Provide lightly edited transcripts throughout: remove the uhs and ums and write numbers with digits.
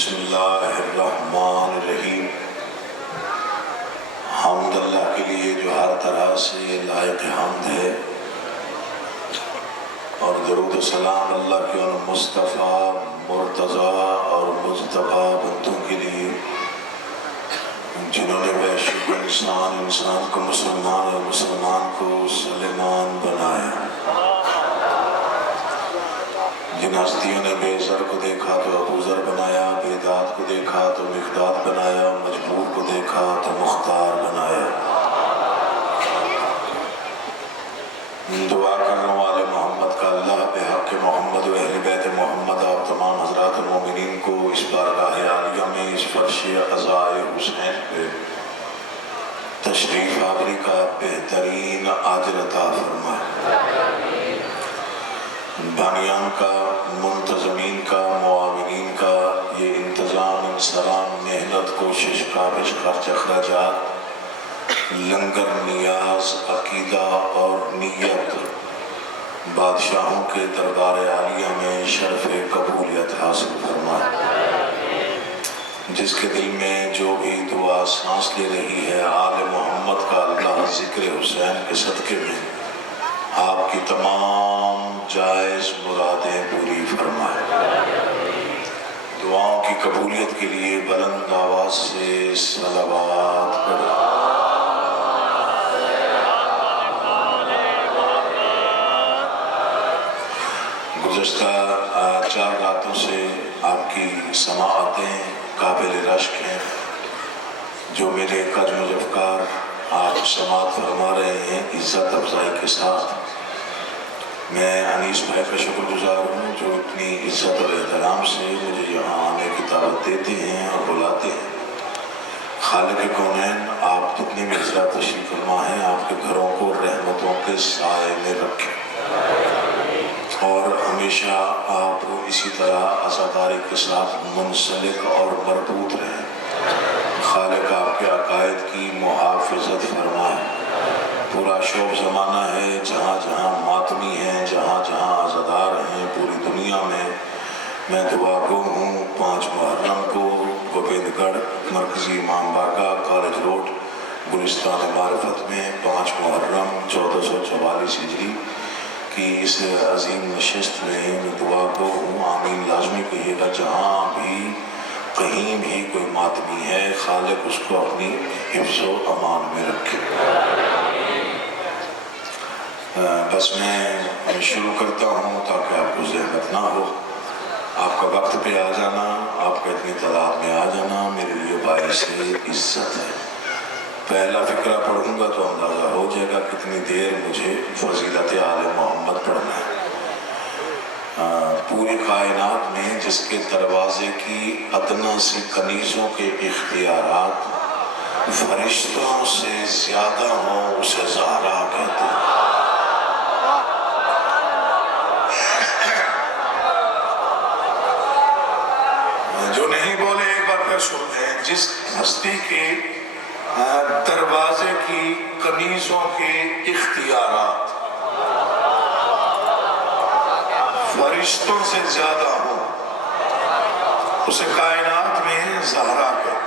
بسم اللہ الرحمن الرحیم۔ حمد اللہ کے لیے جو ہر طرح سے لائق حمد ہے، اور درود و سلام اللہ کے ان مصطفیٰ مرتضیٰ اور مجتبیٰ بندوں کے لیے جنہوں نے وحشی انسان کو مسلمان اور مسلمان کو سلیمان بنایا، جن ہستیوں نے بے زر کو دیکھا تو ابو ذر بنایا، بے داد کو دیکھا تو مقداد بنایا، مجبور کو دیکھا تو مختار بنایا۔ دعا کرنے والے محمد کا اللہ بحق محمد و اہل بیت محمد آپ تمام حضرات المومنین کو اس بارگاہ عالیہ میں اس فرش عزائے حسین پہ تشریف آوری کا بہترین اجر عطا فرمائے۔ بانیان کا، منتظمین کا، معاونین کا یہ انتظام، انصرام، محنت، کوشش، کاوش، خرچ، اخراجات، لنگر، نیاز، عقیدہ اور نیت بادشاہوں کے دربار عالیہ میں شرف قبولیت حاصل فرمائے۔ جس کے دل میں جو بھی دعا سانس لے رہی ہے، آل محمد کا اللہ ذکر حسین کے صدقے میں آپ کی تمام جائز مرادیں پوری فرمائے۔ دعاؤں کی قبولیت کے لیے بلند آواز سے صلوات پڑھیں۔ گزشتہ 4 راتوں سے آپ کی سماعتیں قابل رشک ہیں۔ جو میرے قدم افکار آپ سماعت فرما رہے ہیں عزت افزائی کے ساتھ، میں انیس بھائی کا شکر گزار ہوں جو اتنی عزت اور احترام سے مجھے یہاں آنے کی دعوت دیتے ہیں اور بلاتے ہیں۔ خالق کونین آپ جتنی بھی حضرات تشریف فرما ہیں، آپ کے گھروں کو رحمتوں کے سائے میں رکھیں اور ہمیشہ آپ اسی طرح عزاداری کے ساتھ منسلک اور مربوط رہیں۔ خالق آپ کے عقائد کی محافظت فرمائے۔ پورا شوق زمانہ ہے، جہاں جہاں ماتمی ہیں، جہاں جہاں عزادار ہیں پوری دنیا میں دعا گو ہوں 5 محرم کو گوبند گڑھ مرکزی امام بارگاہ کالج روڈ گلستان معرفت میں 5 محرم 1444 ہجری کی اس عظیم نشست میں دعا گو ہوں۔ آمین لازمی کہیے گا۔ جہاں بھی کہیں بھی کوئی ماتمی ہے، خالق اس کو اپنی حفظ و امان میں رکھے۔ بس میں شروع کرتا ہوں تاکہ آپ کو زحمت نہ ہو۔ آپ کا وقت پہ آ جانا، آپ کا اتنی تعداد میں آ جانا میرے لیے باعث عزت ہے۔ پہلا فقرہ پڑھوں گا تو اندازہ ہو جائے گا کتنی دیر مجھے فضیلت آل محمد پڑھنا ہے۔ پوری کائنات میں جس کے دروازے کی ادنا سے کنیزوں کے اختیارات فرشتوں سے زیادہ ہوں، اسے زہرا کہتے ہیں۔ جو نہیں بولے ایک بار پھر سن لیں۔ جس ہستی کے دروازے کی کنیزوں کے اختیارات فرشتوں سے زیادہ ہوں، اسے کائنات میں زہرا کہتے ہیں۔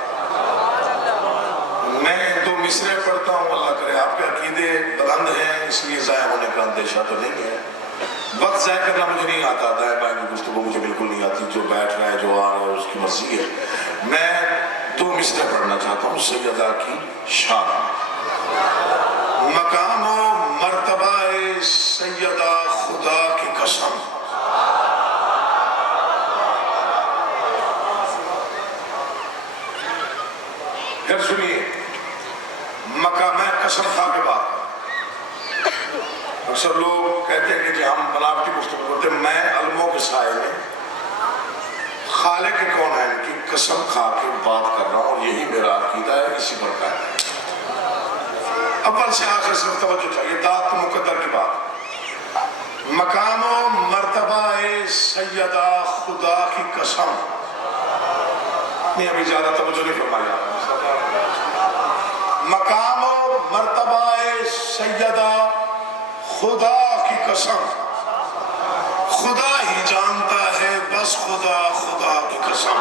میں 2 مصرعے پڑھتا ہوں، اللہ کرے آپ کے عقیدے بلند ہیں اس لیے ضائع ہونے کا اندیشہ تو نہیں ہے۔ وقت ضائع کرنا مجھے نہیں آتا، دائیں بائیں کی گفتگو مجھے بالکل نہیں آتی، جو بیٹھ رہا ہے جو آ رہا ہے اس کی مرضی ہے۔ میں 2 مصرعے پڑھنا چاہتا ہوں سیدہ کی شان۔ مقام و مرتبہ سیدہ خدا کی قسم، پھر سنیے، مقام قسم کھا کے بات۔ اکثر لوگ کہتے ہیں کہ جی ہم بناوٹی گفتگو کرتے ہیں، میں علموں کے سائے میں خالق کونین کی قسم کھا کے بات کر رہا ہوں، اور یہی میرا عقیدہ ہے، اسی پر کا ہے۔ اول سے آخر صرف توجہ چاہیے، ذات مقدر کی بات۔ مقام و مرتبہ سیدہ خدا کی قسم، نہیں ابھی زیادہ توجہ نہیں فرمایا۔ مقام و مرتبہ سیدہ خدا کی قسم، خدا ہی جانتا ہے بس خدا خدا کی قسم۔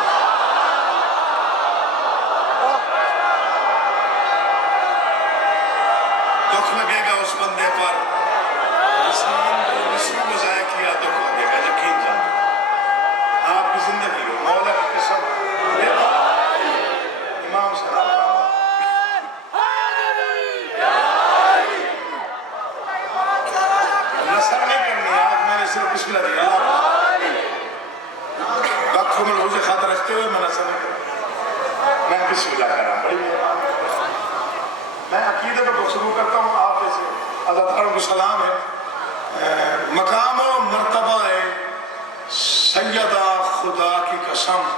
بسم اللہ کرام بڑی میں عقیدے پر گفتگو کرتا ہوں آپ جیسے عزاداروں کو سلام ہے مقام و مرتبہ ہے سیدہ خدا کی قسم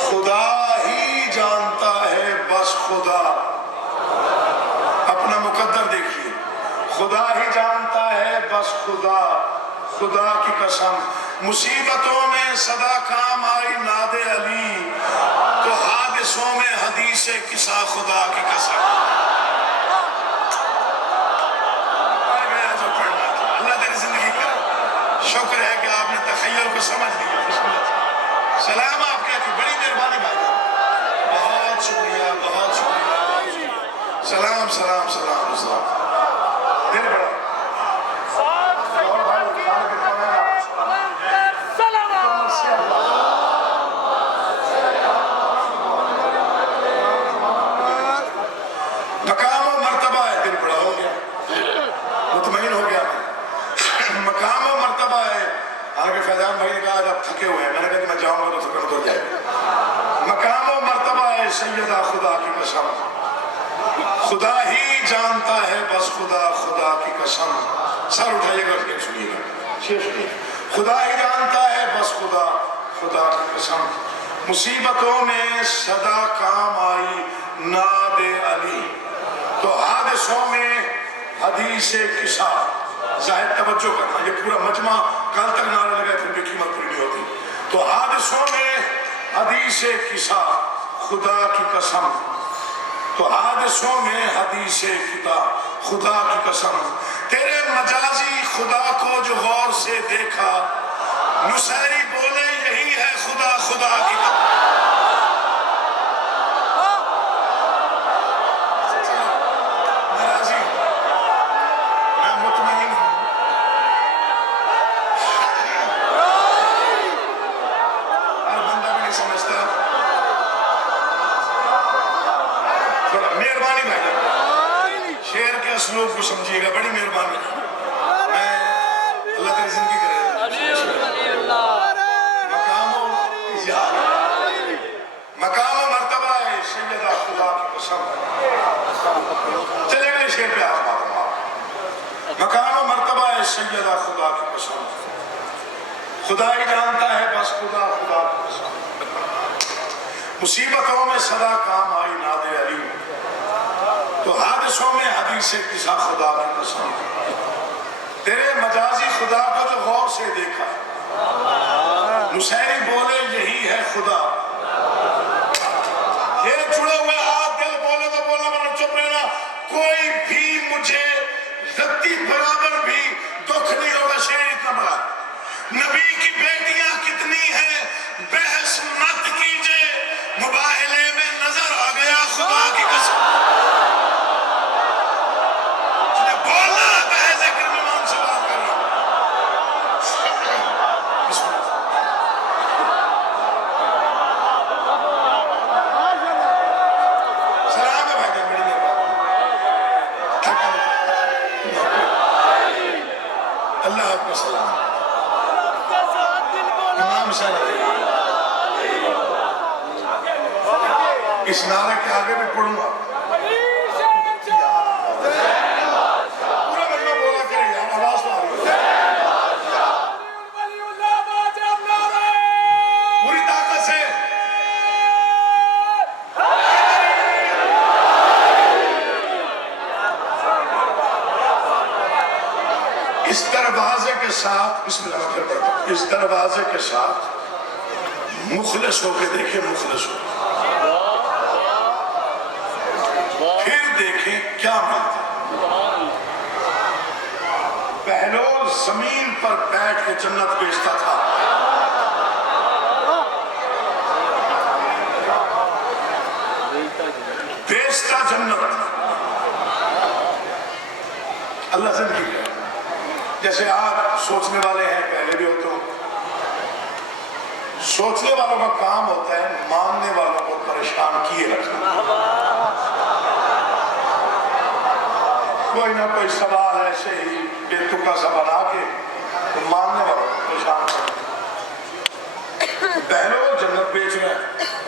خدا ہی جانتا ہے بس خدا اپنا مقدر دیکھیے خدا ہی جانتا ہے بس خدا خدا کی قسم مصیبتوں میں صدا کام آئی ناد علی تو حادثوں میں حدیث قصہ خدا کی قسم اللہ تیری زندگی کرے شکر ہے کہ آپ نے تخیل کو سمجھ لیا بسم اللہ سلام آپ کے بڑی مہربانی بھائی بہت شکریہ بہت شکریہ سلام سلام سلام سلام دل بڑا مقام و مرتبہ ہے دل بڑا ہو گیا مطمئن ہو گیا مقام و مرتبہ ہے حالانکہ فیضان بھائی نے کہا جب تھکے ہوئے ہیں میں نے کہا کہ میں جاؤں گا تو تھکن اتر جائے مقام و مرتبہ ہے سیدہ خدا کی قسم خدا ہی جانتا ہے بس خدا خدا کی قسم سر اٹھائیے گا پھر سنیے گا خدا ہی جانتا ہے بس خدا خدا کی قسم مصیبتوں میں صدا کام آئی ناد علی تو حادثوں میں حدیث قصہ ظاہر توجہ کرنا یہ پورا مجمع کل تک نعرہ لگائے پھر بھی قیمت پوری نہیں ہوتی تو حادثوں میں حدیث قصہ خدا کی قسم تو حادثوں میں حدیث خدا کی قسم تیرے مجازی خدا کو جو غور سے دیکھا نصیری بولے یہی ہے خدا خدا کی قسم اسلوب کو سمجھیے گا بڑی مہربانی میں اللہ تیری زندگی کرے مقام و مرتبہ ہے سیدہ خدا کی قسم چلے گئے شیر پہ آپ مقام و مرتبہ ہے سیدہ خدا کی قسم خدا ہی جانتا ہے بس خدا خدا کی قسم مصیبتوں میں صدا کام آئی ناد علی تو حادثوں میں حدیث قصہ خدا کی قسم تیرے مجازی خدا کو جو غور سے دیکھا نصیری بولے یہی ہے خدا یہ جڑے ہوئے ہاتھ دل بولے تو بولنا ورنہ چپ رہنا کوئی بھی مجھے رتی برابر بھی دکھ نہیں ہوگا شعر اتنا بڑا نبی کی بیٹیاں کتنی ہیں بحث مت کیجئے مباہلے میں نظر آ گیا خدا کی قسم اللہ آپ کو سلام امام صاحب اس نعرے کے آگے بھی پڑھوں گا پورا مجمع بولا کریں یار آواز تو آ رہی ہے پوری طاقت سے اس دروازے کے ساتھ بسم اللہ میں پھر پڑھتا ہوں اس دروازے کے ساتھ مخلص ہو کے دیکھیں مخلص ہو پھر دیکھیں کیا ملتا پہلو زمین پر بیٹھ کے جنت بیچتا تھا بیچتا جنت اللہ زندگی ہے جیسے آپ سوچنے والے ہیں پہلے بھی ہوتے ہو سوچنے والوں کا کام ہوتا ہے ماننے والوں کو پریشان کیے رکھنا کوئی نہ کوئی سوال ایسے ہی بے تکا سا بنا کے تو ماننے والوں کو پریشان کرنا پہلو جنت بیچ رہے ہیں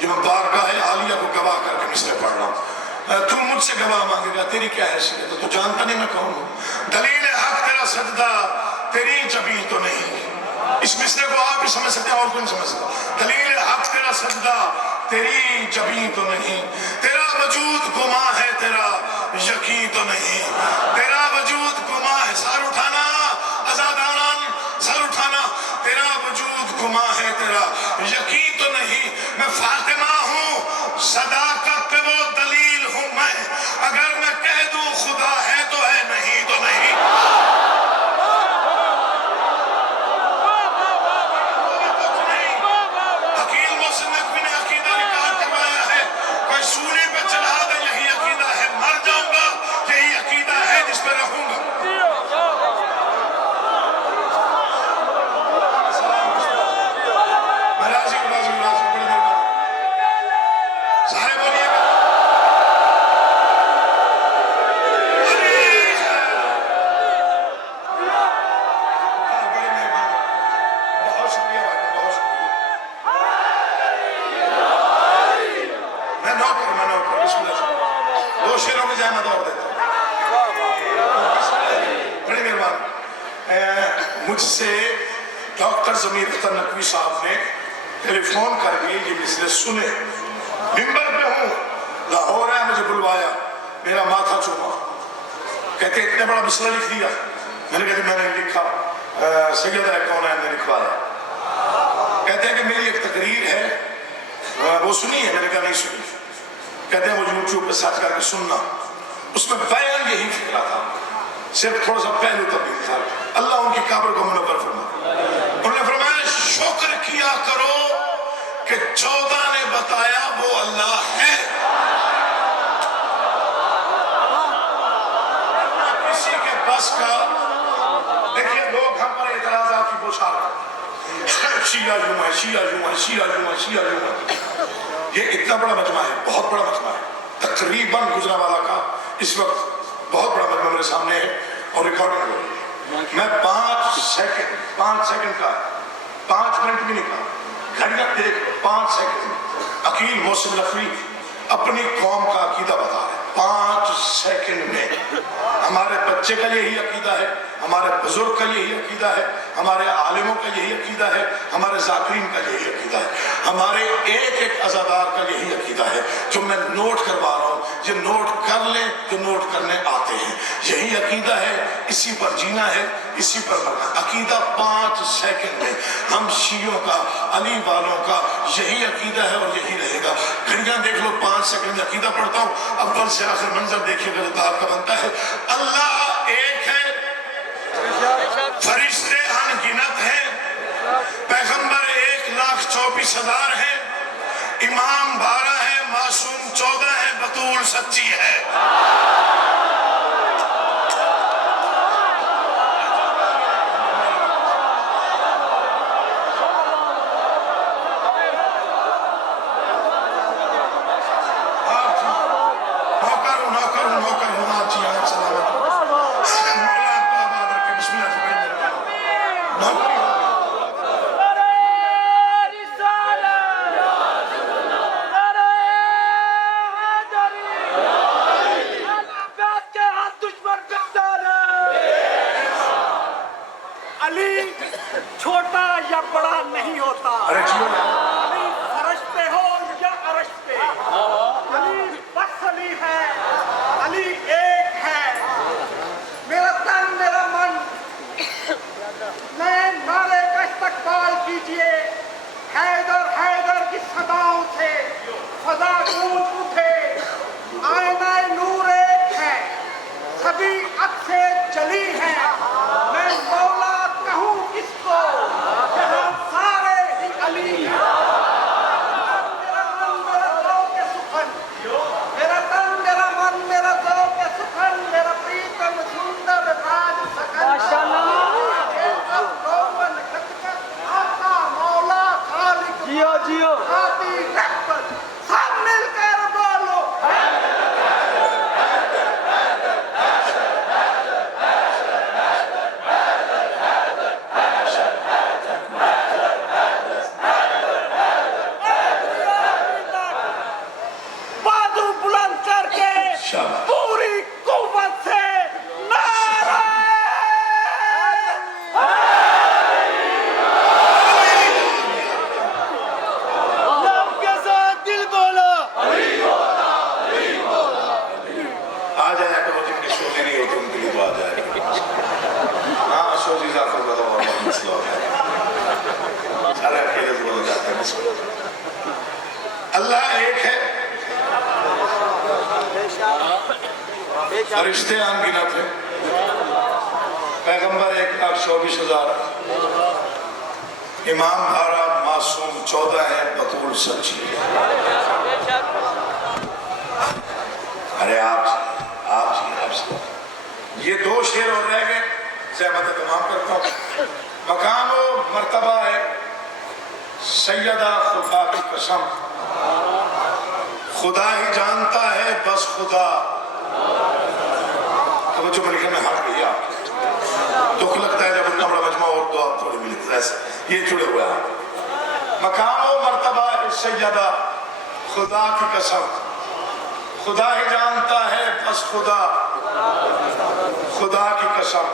جو میں بارگاہ عالیہ کو گواہ کر کے مصرع پڑھ رہا ہوں، تو مجھ سے گواہ مانگے گا، تیری کیا حیثیت ہے؟ تو جانتا نہیں میں کون ہوں؟ دلیل حق تیرا سجدہ تیری جبیں تو نہیں. اس مصرع کو آپ ہی سمجھ سکتے ہیں اور کوئی نہیں سمجھ سکتا. دلیل حق تیرا سجدہ تیری جبیں تو نہیں، تیرا وجود گما ہے تیرا یقین تو نہیں، تیرا وجود گما ہے. سر اٹھانا آزادانان، سر اٹھانا. تیرا وجود گما ہے تیرا یقین تو نہیں. میں فاطمہ ہوں، صداقت پہ وہ دلیل ہوں میں. اگر میں کہہ دوں خدا ہے تو ہے، نہیں تو نہیں. حکیم محسن نقوی نے عقیدہ ریکارڈ کروایا ہے، کوئی سولی پہ چڑھا دے یہی عقیدہ ہے، مر جاؤں گا یہی عقیدہ ہے جس پہ رہوں گا. میں راضی ہوں، راضی ہوں، راضی ہوں. بڑی مہربانی. سارے بولیے گا بڑی مہربانی. بہت شکریہ بھائی، بہت شکریہ. میں نوکر بسم اللہ سے 2 شیروں کی زحمت اور دیتا ہوں. بڑی مہربانی. مجھ سے ڈاکٹر ضمیر اختر نقوی صاحب نے ٹیلی فون کر کے یہ مصرع سنے. ممبر پہ ہوں، لاہور ہے، مجھے بلوایا، میرا ماتھا چوما. کہتے اتنے بڑا مصرع لکھ دیا. میں نے کہا کہ میں نے لکھا. سید ہے کون ہے نے لکھوایا. کہتے ہیں کہ میری ایک تقریر ہے، وہ سنی ہے؟ میں نے کہا نہیں سنی. کہتے ہیں وہ یوٹیوب پہ سرچ کر کے سننا. اس میں بیان یہی فکرہ تھا، صرف تھوڑا سا پہلو تبدیل تھا. اللہ ان کی قبر کو منور فرمائے. انہوں نے فرمایا شکر کیا کرو کہ 14 نے بتایا وہ اللہ ہے. کسی کے بس کا دیکھیے، لوگ ہم پر اعتراضات کی بوچھار کرتے ہیں، شیعہ یوں ہے، شیعہ یوں ہے، شیعہ یوں ہے، شیعہ یوں ہے. یہ اتنا بڑا مجمع ہے، بہت بڑا مجمع ہے. تقریباً گجرانوالہ کا اس وقت بہت بڑا مجمع میرے سامنے ہے اور ریکارڈنگ ہو رہی ہے. میں 5 سیکنڈ کا 5 منٹ بھی نہیں کہا، گھڑیاں دیکھ 5 سیکنڈ عقیل محسن نقوی اپنی قوم کا عقیدہ بتا رہے ہیں 5 سیکنڈ میں. ہمارے بچے کا یہی عقیدہ ہے، ہمارے بزرگ کا یہی عقیدہ ہے، ہمارے عالموں کا یہی عقیدہ ہے، ہمارے ذاکرین کا یہی عقیدہ ہے، ہمارے ایک ایک عزادار کا یہی عقیدہ ہے. جو میں نوٹ کروا رہا ہوں، یہ نوٹ کر لیں جو نوٹ کرنے آتے ہیں. یہی عقیدہ ہے، اسی پر جینا ہے، اسی پر مرنا. عقیدہ 5 سیکنڈ میں. ہم شیعوں کا، علی والوں کا یہی عقیدہ ہے اور یہی رہے گا. گھڑیاں دیکھ لو، 5 سیکنڈ میں عقیدہ پڑھتا ہوں. اول سے آخر منظر دیکھیے گا جو آپ کا بنتا ہے. اللہ ایک ہے، فرشتے انگنت ہیں، پیغمبر 1,24,000 ہیں، امام 12 ہیں، معصوم 14 ہیں، بطول سچی ہے. چھوٹا یا بڑا نہیں ہوتا. علی فرش پہ ہو یا عرش پہ، علی بس علی ہے، علی ایک ہے. میرا تن میرا من، میں نعرے کا استقبال کیجئے. حیدر حیدر کی صداؤں سے فضا گونج اٹھے. آئینہ نور ایک ہے، سبھی عکسیں جلی ہیں. میں مولا کہوں کس کو جہاں سارے ہی علی ہیں. میرا من میرا ذوق سخن، میرا تن میرا من میرا ذوق سخن، میرا پریتم سندر راج سکن. آقا مولا خالق جیو جیو آتی رحمت، سب مل کر بولو. اللہ ایک ہے، فرشتے انگنت ہیں، پیغمبر 1,24,000، امام 12، معصوم 14 ہے، بطول سچی ہے۔ ارے آپ یہ 2 شعر اور رہ گئے، زحمت تمام کرتا ہوں۔ مقام و مرتبہ ہے سیدہ خدا کی قسم، خدا ہی جانتا ہے بس خدا، توجہ پر لکھنے میں حق نہیں آپ دکھ لگتا ہے جب اتنا بڑا مجمع اور دعا تھوڑی ملتی ہے، یہ جڑے ہوئے ہیں۔ مقام و مرتبہ ہے سیدہ خدا کی قسم، خدا ہی جانتا ہے بس خدا، خدا کی قسم،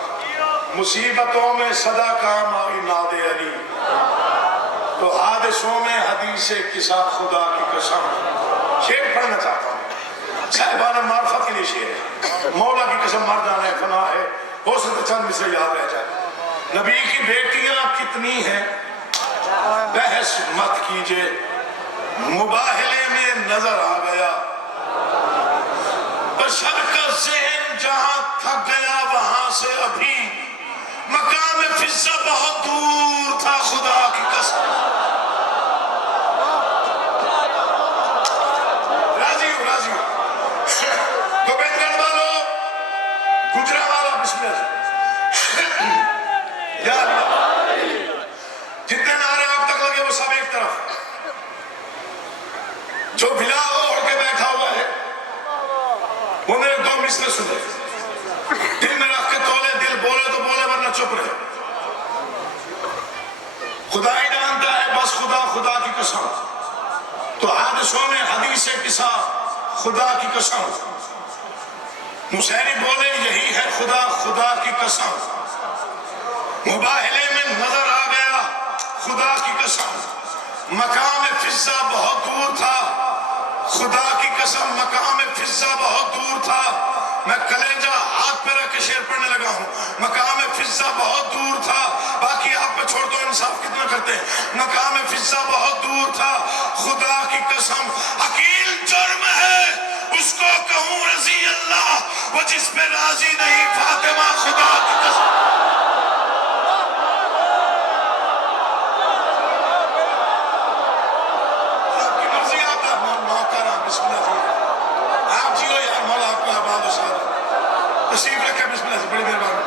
مصیبتوں میں صدا کام آئی ناد علی، تو حادثوں میں حدیث قصہ خدا کی قسم۔ شعر پڑھنا چاہتا ہوں، صاحبان معرفت کے لیے شعر ہے، مولا کی قسم مر جانا ہے فنا ہے، ہو سکتا چند مصرے یاد رہ جائے۔ نبی کی بیٹیاں کتنی ہیں بحث مت کیجئے، مباہلے میں نظر آ گیا، بشر کا ذہن جہاں تھک گیا وہاں سے ابھی مقام فضا بہت دور تھا خدا کی قسم۔ راضی ہو گوبند گڑھ والو، گجرا والا، بسم اللہ یا اللہ، جتنے نعرے اب تک لگے وہ سب ایک طرف، جو بلا اوڑھ کے بیٹھا ہوا ہے وہ میرے 2 مصرے سنے، دل میں رکھ کے تولے، دل بولے تو بولے ورنہ چپ رہے۔ خدا ہی جانتا ہے بس خدا، خدا کی قسم، تو حادثوں میں حدیث قصہ خدا کی قسم، مسیری بولے یہی ہے خدا، خدا کی قسم، مباہلے میں نظر آ گیا خدا کی قسم، مقام فضا بہت دور تھا خدا کی قسم، مقام فضا بہت دور تھا۔ میں کلیجہ ہاتھ پہ رکھ کے شعر پڑھنے لگا ہوں، مقام فضا بہت دور تھا، باقی آپ پہ چھوڑ دو انصاف کتنا کرتے ہیں۔ مقام فضا بہت دور تھا خدا کی قسم، عقیل جرم ہے اس کو کہوں رضی اللہ، وہ جس پہ راضی نہیں فاطمہ خدا کی قسم۔ آپ کی مرضی، آپ کا موقع رہا، بسم اللہ جی، آپ جیو یار، مولا آپ کا آباد و سعادت، تشریف رکھیں، بسم اللہ سے، بڑی مہربانی۔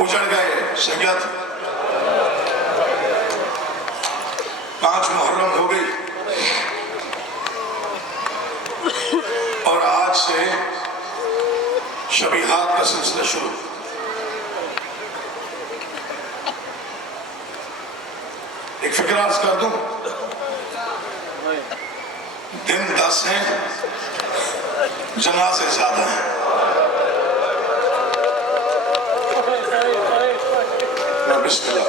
اجڑ گئے سید، 5 محرم ہو گئی اور آج سے شبیہات کا سلسلہ شروع۔ ایک فکر عرض کر دوں، دن 10 ہیں، جنازے زیادہ ہیں۔ بسم اللہ،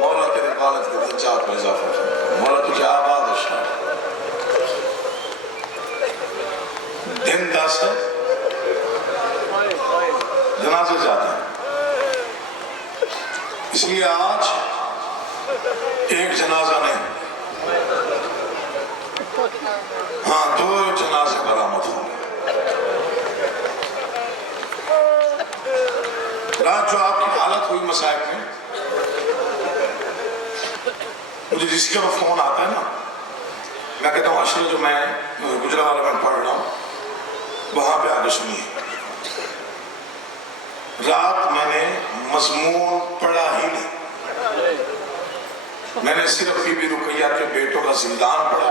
مولا تیرے غالب کے درجات میں اضافہ فرما، مولا تجھے آباد و شاد۔ دن 10 ہے، جنازے زیادہ ہیں، اس لیے آج ایک جنازہ نہیں، ہاں 2 جنازے برآمد ہوں گے۔ رات جو آپ کی حالت ہوئی مسائب میں، مجھے جس کا وہ فون آتا ہے نا، میں کہتا ہوں اشرا جو میں گجرا والا میں پڑھ رہا ہوں وہاں پہ آگے سنیے۔ رات میں نے مضمون پڑھا ہی نہیں، میں نے صرف بی بی رقیہ کے بیٹوں کا زندان پڑھا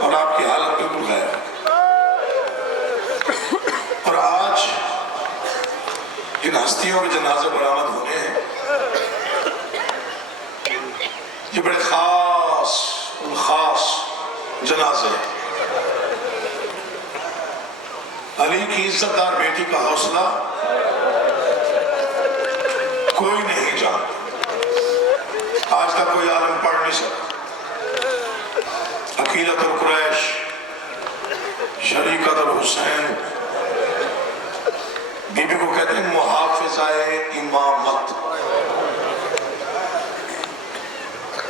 اور آپ کی حالت بالکل غیر ہے۔ اور آج ہستیوں کے جنازے برآمد ہونے ہیں. یہ بڑے خاص جنازے ہیں. علی کی عزت دار بیٹی کا حوصلہ کوئی نہیں جانتا. آج تک کوئی عالم پڑھ نہیں سکا. عقیلۃ القریش، شریکت الحسین، بی بی کو کہتے ہیں محافظہ امامت.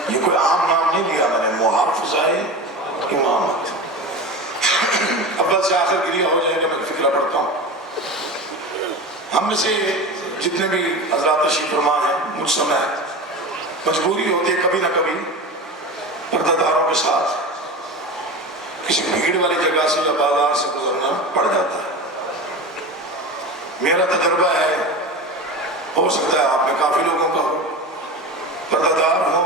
یہ کوئی عام نام نہیں لیا میں نے، محافظہ امامت. اول سے آخر گریہ ہو جائے گا. میں فکرہ پڑھتا ہوں. ہم میں سے جتنے بھی حضرات تشریف فرما ہیں، مجھ سمیت مجبوری ہوتی ہے کبھی نہ کبھی پردہ داروں کے ساتھ کسی بھیڑ والی جگہ سے یا بازار سے گزرنا پڑ جاتا ہے. میرا تجربہ ہے، ہو سکتا ہے آپ میں کافی لوگوں کا ہو، پردہ دار ہو،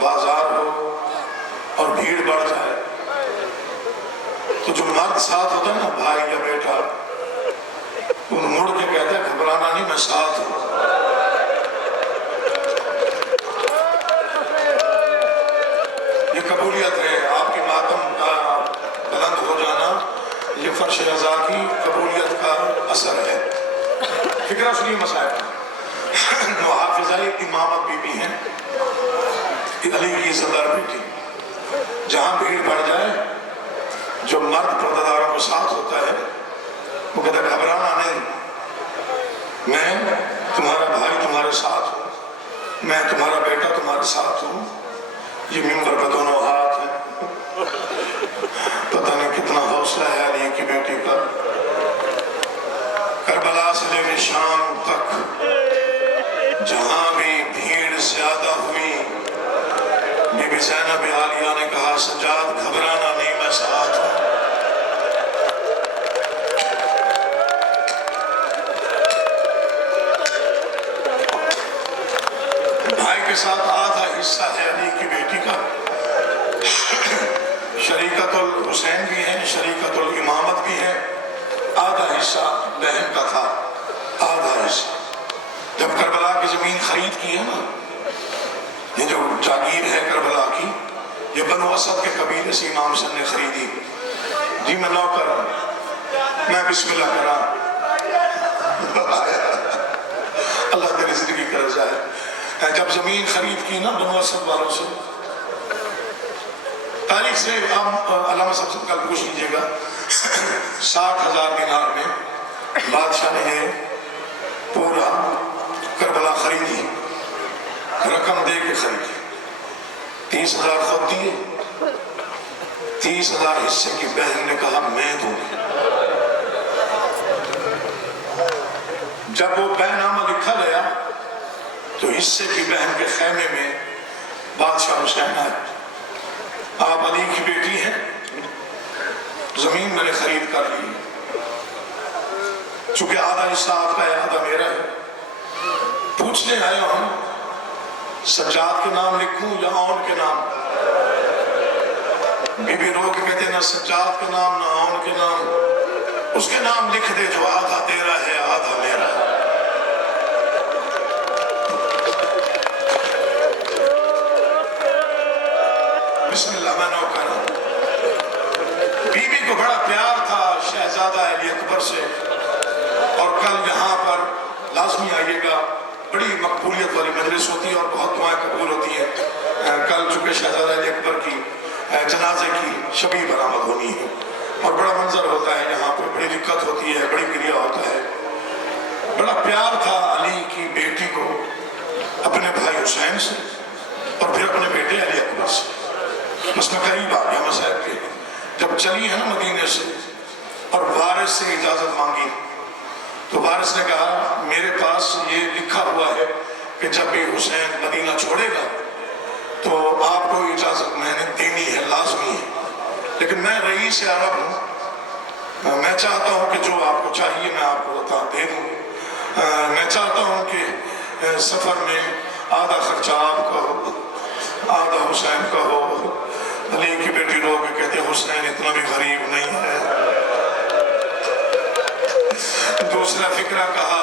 بازار ہو اور بھیڑ بڑھ جائے تو جو مرد ساتھ ہوتا ہے نا، بھائی یا بیٹا، وہ مڑ کے کہتا ہے گھبرانا نہیں، میں ساتھ ہوں. یہ قبولیت ہے. آپ کے ماتم کا بلند ہو جانا یہ فرش رضا کی قبولیت کا اثر ہے. فکرہ سنیے مسائل. محافظہ امامت بی بی ہیں، علی کی عزت دار بیٹی. جہاں بھیڑ بڑھ جائے، جو مرد پردہ داروں کے ساتھ ہوتا ہے وہ کہتا ہے گھبرانا نہیں، میں تمہارا بھائی تمہارے ساتھ ہوں، میں تمہارا بیٹا تمہارے ساتھ ہوں. یہ ممبر پہ دونوں ہاتھ ہیں. پتہ نہیں کتنا حوصلہ ہے علی کی بیٹی کا. کربلا سے لے کے شام تک جہاں بھی بھیڑ زیادہ ہوئی، بی بی زینب عالیہ نے کہا سجاد گھبرانا نہیں، میں ساتھ ہوں. بھائی کے ساتھ آدھا حصہ ہے علی کی بیٹی کا. شریکت الحسین بھی ہے، شریکت الامامت بھی ہے. آدھا حصہ بہن کا تھا، آدھا حصہ. جب کربلا کی زمین خرید کی ہے نا، یہ جو جاگیر ہے کربلا کی، یہ بنو اسد کے قبیلے سے امام حسن نے خریدی. جی میں نوکر ہوں، میں بسم اللہ کرا. اللہ تیری زندگی کر جائے. جب زمین خرید کی نا بنو اسد والوں سے، تاریخ سے آپ علامہ صاحب سے کل پوچھ لیجیے گا، 60,000 دینار میں بادشاہ نے یہ پورا کربلا خریدی. رقم دے کے خریدی. 30,000 خود دیے، 30,000 حصے کی بہن نے کہا میں دوں گی. جب وہ بیع نامہ لکھا گیا تو حصے کی بہن کے خیمے میں بادشاہ حسین آئے. آپ علی کی بیٹی ہیں، زمین میں نے خرید کر لی، چونکہ آدھا حصہ آپ کا ہے آدھا میرا ہے. پوچھنے آئے ہم سجاد کے نام لکھوں یا اون کے نام؟ بی بی رو کے کہتے ہیں نہ سجاد کے نام نہ اون کے نام، اس کے نام لکھ دے جو آدھا تیرا ہے آدھا میرا ہے. بسم اللہ. میں نوکر ہوں. بی بی کو بڑا پیار تھا شہزادہ علی اکبر سے، اور کل یہاں پر لازمی آئیے گا. بڑی مقبولیت والی مجلس ہوتی ہے اور بہت دعائیں قبول ہوتی ہیں. کل چونکہ شہزادہ علی اکبر کی جنازے کی شبیہ برآمد ہونی ہے اور بڑا منظر ہوتا ہے یہاں پہ، بڑی دقت ہوتی ہے، بڑی گریہ ہوتا ہے. بڑا پیار تھا علی کی بیٹی کو اپنے بھائی حسین سے اور پھر اپنے بیٹے علی اکبر سے. بس میں قریب آ گیا مسائل کے. جب چلی ہے نا مدینے سے اور وارث سے اجازت مانگی تو وارث نے کہا میرے پاس یہ لکھا ہوا ہے کہ جب بھی حسین مدینہ چھوڑے گا تو آپ کو اجازت میں نے دینی ہے، لازمی ہے. لیکن میں رئیس عرب ہوں، میں چاہتا ہوں کہ جو آپ کو چاہیے میں آپ کو عطا دے دوں. میں چاہتا ہوں کہ سفر میں آدھا خرچہ آپ کا ہو، آدھا حسین کا ہو. علی کی بیٹی رو کے کہتے حسین اتنا بھی غریب نہیں ہے. دوسرا فکرہ کہا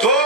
2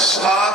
7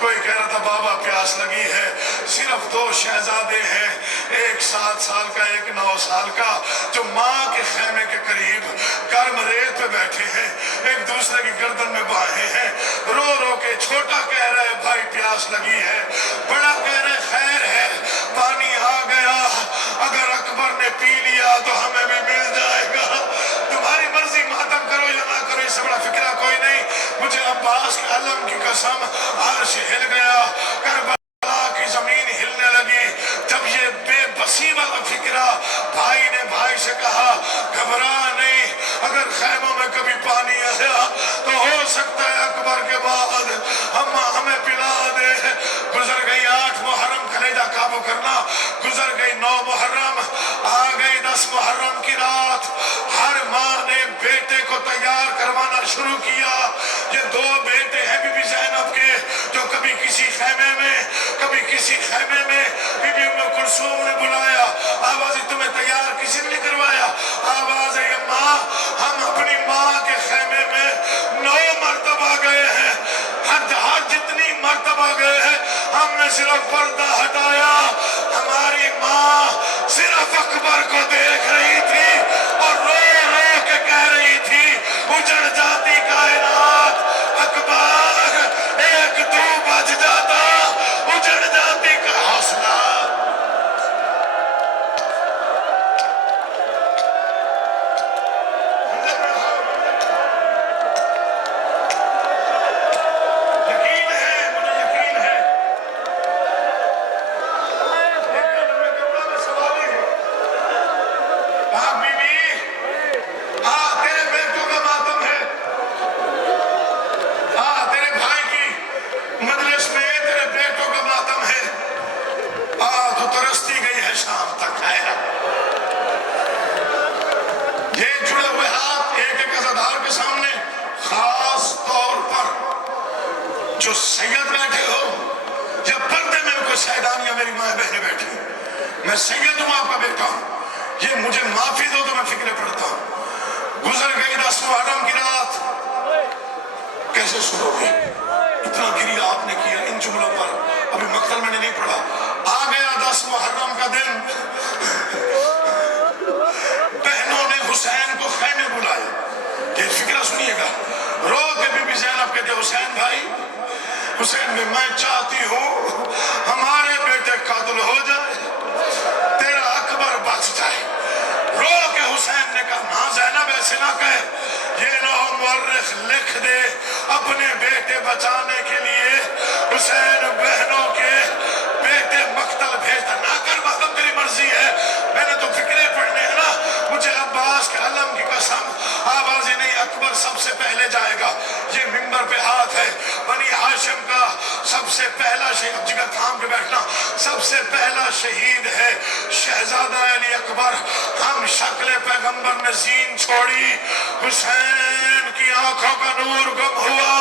کوئی کہہ رہا تھا بابا پیاس لگی ہے، صرف 2 شہزادے ہیں، ایک 7 سال کا ایک 9 سال کا، جو ماں کے خیمے کے قریب گرم ریت پہ بیٹھے ہیں، ایک دوسرے کی گردن میں باندھے ہیں، رو رو کے چھوٹا کہہ رہا ہے بھائی پیاس لگی ہے، بڑا کہہ رہا ہے خیر ہے پانی آ گیا، اگر اکبر نے پی لیا تو ہمیں بھی مل جائے گا، تمہاری مرضی ماتم کرو یا نہ کرو، اس سے بڑا فکرہ کوئی نہیں۔ مجھے عباس کے علم کی قسم عرش ہل گیا، کربلا کی زمین ہلنے لگی، جب یہ بے بسی والا فکرہ بھائی نے بھائی سے کہا گھبرا نہیں، اگر خیموں میں کبھی پانی آیا تو ہو سکتا ہے اکبر کے بعد ہمیں پلا دے۔ گزر گئی 8 محرم، کلیجہ قابو کرنا، گزر گئی 9 محرم، آ گئی 10 محرم کی رات، ہر ماں نے بیٹے کو تیار کروانا شروع کیا۔ یہ 2 بیٹے ہیں بی بی زینب کے، جو کبھی کسی خیمے میں کبھی کسی خیمے میں، بی بی ام کلثوم نے بلایا، آواز تمہیں تیار کسی نے کروایا، آواز ہے ماں ہم اپنی ماں کے خیمے میں 9 مرتبہ گئے ہیں، ہر جتنی مرتبہ گئے ہیں ہم نے صرف پردہ ہٹایا، ہماری ماں صرف اکبر کو دیکھ رہی تھی اور رو رو کے کہہ رہی تھی اجڑ جاتی کائنات، اکبر ایک تو بچ جاتا، اجڑ جاتی کا حوصلہ۔ یقین ہے، مجھے یقین ہے، پاک بی بی تیرے بیٹوں کا ماتم ہے، تیرے بھائی کی مجلس میں تیرے بیٹوں کا ماتم ہے، تو ترستی گئی ہے شام تک ہے۔ یہ جڑے ہوئے ہاتھ ایک ایک عزادار کے سامنے، خاص طور پر جو سید بیٹھے ہو یا پردے میں کوئی سیدانیاں میری ماں بہنیں بیٹھی، میں سید ہوں، آپ کا بیٹا ہوں، یہ مجھے معافی دو تو میں فکرے پڑتا ہوں۔ گزر گئی 10 محرم کی رات، کیسے سنو گے؟ اتنا گریہ آپ نے کیا ان جملوں پر، ابھی مقتل میں نے نہیں پڑھا، آ گیا 10 محرم کا دن، بہنوں نے حسین کو خیمے بلایا، یہ فکرہ سنیے گا، رو کے بی بی زینب کہتے حسین بھائی، حسین بھی میں چاہتی ہوں ہمارے بیٹے قاتل ہو جائے، تیرا اکبر بچ جائے، رو کے حسین نے کہا نہ زینب ایسے نہ کہے، یہ نہ ہو مورخ لکھ دے اپنے بیٹے بچانے کے لیے حسین بہنوں کے بیٹے مقتل بھیجتا، نہ کر مقتل تیری مرضی ہے، میں نے تو فکرے پڑھنے ہیں نا، مجھے عباس کے علم کی قسم آوازی نہیں، اکبر سب سے پہلے جائے گا، یہ ممبر پہ ہاتھ ہے، بنی ہاشم کا سب سے پہلا شہید، جگر تھام کے بیٹھنا، سب سے پہلا شہید ہے شہزادہ علی اکبر، ہم شکل پیغمبر نے زین چھوڑی، حسین کی آنکھوں کا نور گم ہوا،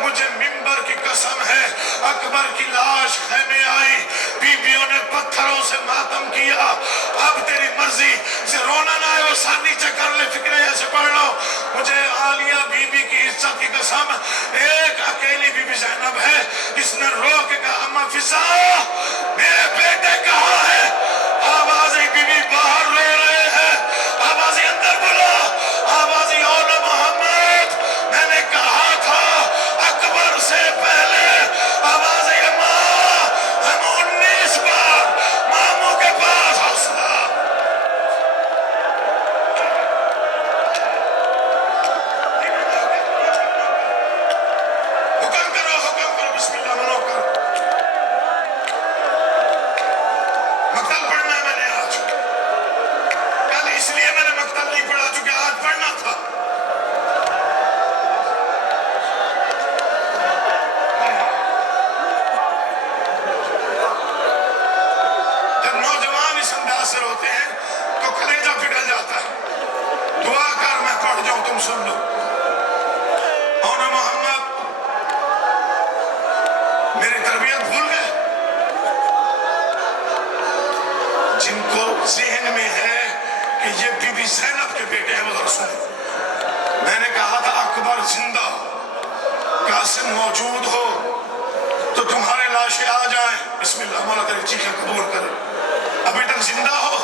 مجھے ممبر کی قسم ہے، اکبر کی لاش خیمے آئی، بیویوں نے پتھروں سے ماتم کیا، اب تیری مرضی سے رونا نہ ہے، وہ سر نیچے کر لے، فکرے ایسے پڑھ لو، مجھے عالیہ بی بی کی عزت کی قسم، ایک اکیلی بی بی زینب ہے، اس نے رو کے کہا اماں فضا میرے بیٹے کہاں ہے، آوازی بی بی باہر رو رہے ہیں، آوازی اندر بلا، آوازی اول محمد میں نے کہا تھا اکبر سے پہلے، آوازی اماں ہم 19 بار ماموں کے پاس حوصلہ، حکم کرو بسم اللہ منو کر، مقتل پڑھنا ہے میں نے آج، کل اس لیے میں نے مقتل نہیں پڑھا چونکہ آج پڑھنا تھا، جب نوجوان اس انداز سے روتے ہیں تو کلیجہ پگھل جاتا ہے، دعا کر میں پڑھ جاؤں تم سن لو، اون محمد میری تربیت بھول گئے، جن کو ذہن میں ہے کہ یہ بی بی زینب کے بیٹے ہیں وہ ذرا سنیں، میں نے کہا تھا اکبر زندہ ہو، قاسم موجود ہو تو لاشیں آ جائیں، بسم اللہ، مولا تیری چیخیں قبول کرے، ابھی تک زندہ ہو۔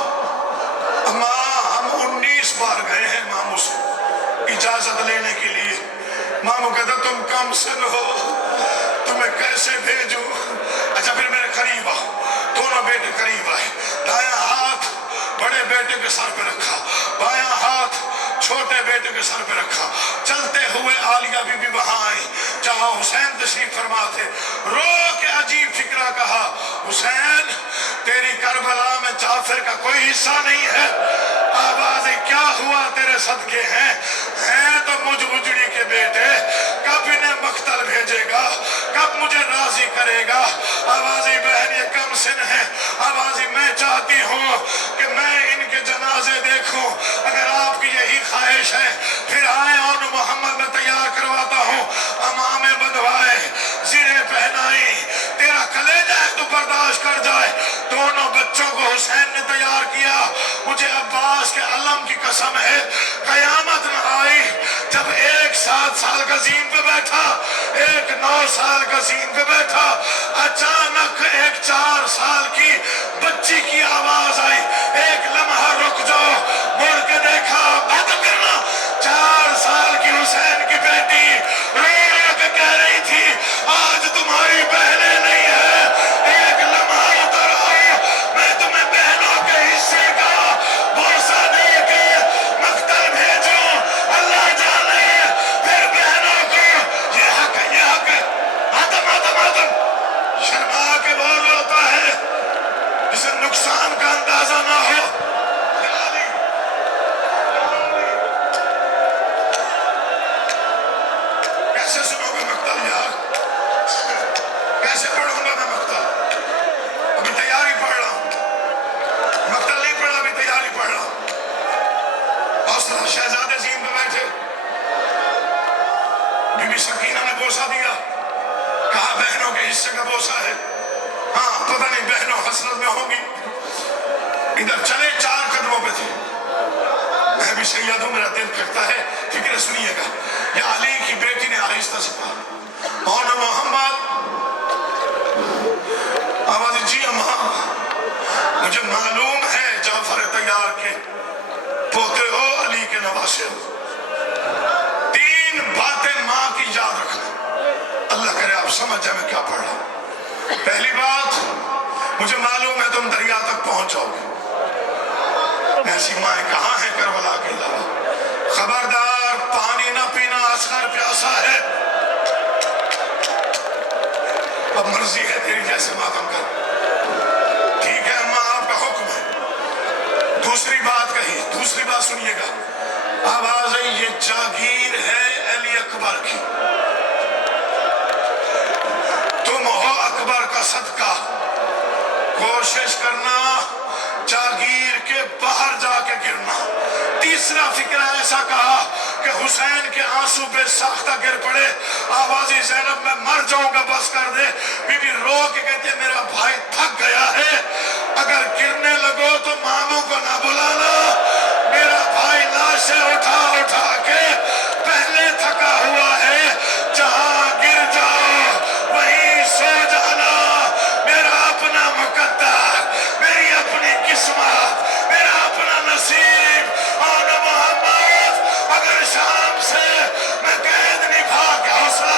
ماں ہم 19 بار گئے ہیں ماموں سے اجازت لینے کے لیے، ماموں کہتا تم کم سن ہو، تمہیں کیسے بھیجوں؟ اچھا پھر میرے قریب آؤ، دونوں بیٹے قریب آئے، دایاں ہاتھ بڑے بیٹے کے سر پہ رکھا، بایاں ہاتھ چھوٹے بیٹے کے سر پہ رکھا، چلتے ہوئے عالیہ بی بی وہاں آئی جہاں حسین تشریف فرما تھے، رو کے عجیب فکرہ کہا، حسین تیری کربلا میں جعفر کا کوئی حصہ نہیں ہے۔ آوازیں کیا ہوا تیرے صدقے ہیں تو مجھ اجڑی کے بیٹے، کب انہیں مقتل بھیجے گا، کب مجھے راضی کرے گا؟ آوازیں بہن یہ کم سن ہے، آوازیں میں چاہتی ہوں کہ میں ان کے جنازے دیکھوں، اگر آپ کی یہی خواہش ہے پھر آئے اور محمد میں تیار کرواتا ہوں، امامے بندھوائے، زیریں پہنائی، تیرا کلیجہ ہے تو برداشت کر جائے۔ دونوں بچوں کو حسین نے تیار کیا، مجھے عباس کے علم کی قسم ہے قیامت نہ آئی جب ایک 7 سال کا زین پہ بیٹھا، ایک 9 سال کا زین پہ بیٹھا، اچانک ایک 4 سال کی بچی کی آواز آئی، ایک لمحہ رک جاؤ، مڑ کے دیکھا، بات کرنا، 4 سال کی حسین کی بیٹی رو رو کے کہہ رہی تھی آج تمہاری بہنیں نہیں ہے، ایک لمحہ اتر آؤ، میں تمہیں بہنوں کے حصے کا بوسہ دے کے مقتل بھیجوں، اللہ جانے پھر بہنوں کو یہ حق ہے، یہ حق ہے۔ آدم شرما کے بول ہوتا ہے جسے نقصان کا اندازہ نہ ہو۔ کیسے سنو گے مقتل یار؟ کیسے پڑھوں گا میں مقتل؟ ابھی تیاری پڑھ رہا ہوں، مقتل نہیں پڑھا، ابھی تیاری پڑھ رہا ہوں۔ حوصلہ، شہزادے زین پہ بیٹھے، بی بی سکینہ نے بوسہ دیا، کہا بہنوں کے حصے کا بوسہ ہے، ہاں پتہ نہیں بہنوں حسرت میں ہوں گی۔ ادھر چلے 4 قدموں پہ تھے، میں بھی سید ہوں، میرا دل کرتا ہے فکر سنیے گا، یا علی کی بیٹی نے آہستہ سے کہا اور محمد، آواز جی اماں، مجھے معلوم ہے جعفر تیار کے پوتے ہو، علی کے نواسے ہو، 3 باتیں ماں کی یاد رکھنا، اللہ کرے آپ سمجھ جائیں میں کیا پڑھ رہا ہوں۔ پہلی بات، مجھے معلوم ہے تم دریا تک پہنچ جاؤ گے، ایسی مائیں کہاں ہیں کربلا کے علاوہ، خبردار پانی نہ پینا، اصغر پیاسا ہے، اب مرضی ہے تیری جیسے ماتم کر، ٹھیک ہے اماں آپ کا حکم ہے۔ دوسری بات کہی، دوسری بات سنیے گا، آواز ہے یہ جاگیر ہے علی اکبر کی، تم ہو اکبر کا صدقہ، کوشش کرنا جاگیر کے باہر جا کے گرنا۔ تیسرا فکرہ ایسا کہا کہ حسین کے آنسو پہ ساختہ گر پڑے، آوازی زینب میں مر جاؤں گا بس کر دے، بی بی رو کے کہتے ہیں میرا بھائی تھک گیا ہے، اگر گرنے لگو تو ماموں کو نہ بلانا، میرا بھائی لاشیں اٹھا اٹھا کے پہلے تھکا ہوا ہے، جہاں گر جاؤ وہیں سو جانا، میرا اپنا مقدر، میری اپنی قسمت، میرا اپنا نصیب، اور محمد اگر شام سے میں قید نبھا کے حوصلہ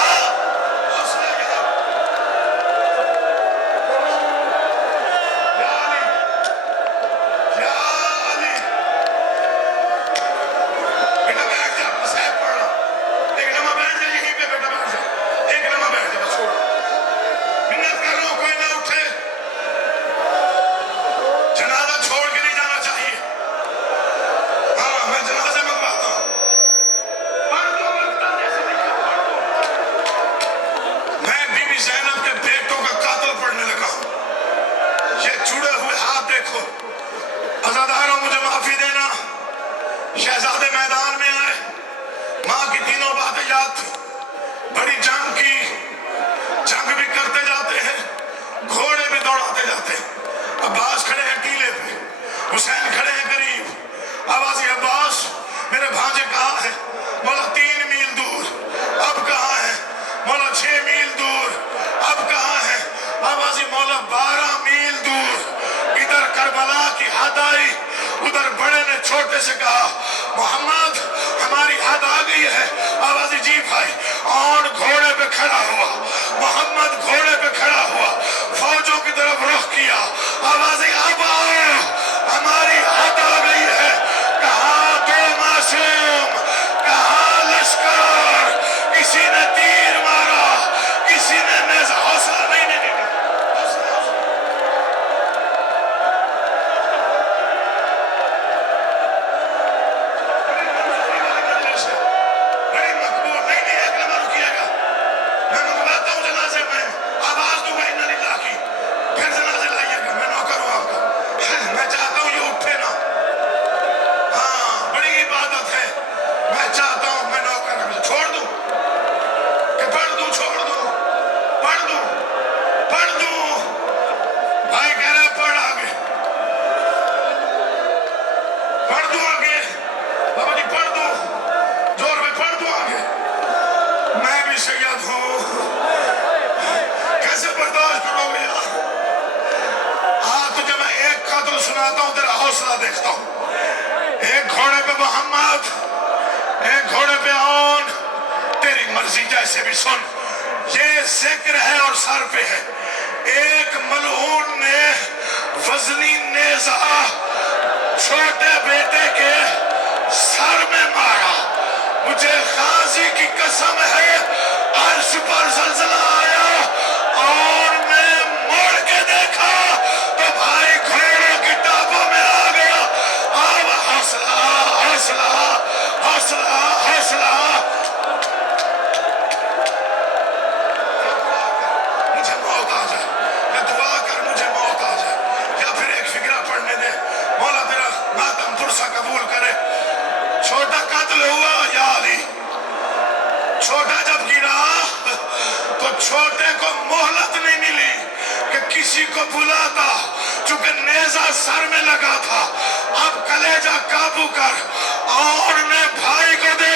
سے کہا محمد ہماری حد آ گئی ہے. آواز جی بھائی. اور گھوڑے پہ کھڑا ہوا محمد, گھوڑے پہ کھڑا ہوا, فوجوں کی طرف رخ کیا. آواز اب آؤ ہماری حد آ گئی ہے. کہاں دو معصوم, کہاں لشکر, کسی نے تیر مارا, کسی نے نیزہ. حوصلہ نہیں نہیں نہیں بڑی مقبول نہیں نہیں, ایک نمبر رکیے گا. میں منگواتا ہوں جنازے میں, آواز دوں گا اِنَّ لِلَّهِ کی, پھر جنازے لائیے گا. میں نوکر ہوں آپ کا, میں چاہتا ہوں یہ اٹھے نا. ہاں بڑی عبادت ہے. میں چاہتا ہوں میں نوکر ہوں, چھوڑ دوں کہ پڑھ دوں, چھوڑ دوں, پڑھ دوں, پڑھ دوں. بھائی کہہ رہے پڑھ آگے, پڑھ دوں آگے. بابا جی پڑھ دوں, زور میں پڑھ دوں آگے. میں بھی سید ہوں, کیسے برداشت کرو گے یار. تجھے میں ایک قتل سناتا ہوں, تیرا حوصلہ دیکھتا ہوں. ایک گھوڑے پہ محمد, ایک گھوڑے پہ آن, تیری مرضی جیسے بھی سن. یہ ذکر ہے اور سر پہ ہے. ایک ملعون نے وزنی نیزہ چھوٹے بیٹے کے سر میں مارا. مجھے غازی کی قسم ہے عرش پر زلزلہ آیا اور میں مڑ کے دیکھا تو بھائی گھوڑوں کی ٹاپوں میں آ گیا. اب حوصلہ حوصلہ حوصلہ حوصلہ. مجھے موت آ جائے, میں دعا کر مجھے موت آ جائے, یا پھر ایک فکرہ پڑھنے دے, مولا تیرا ماتم پرسہ قبول کرے. چھوٹا قتل ہوا یا علی, چھوٹا جب گرا تو چھوٹے کو مہلت نہیں ملی کہ کسی کو بلاتا, چونکہ نیزہ سر میں لگا تھا. اب کلیجہ قابو کر, اور نے بھائی کو دے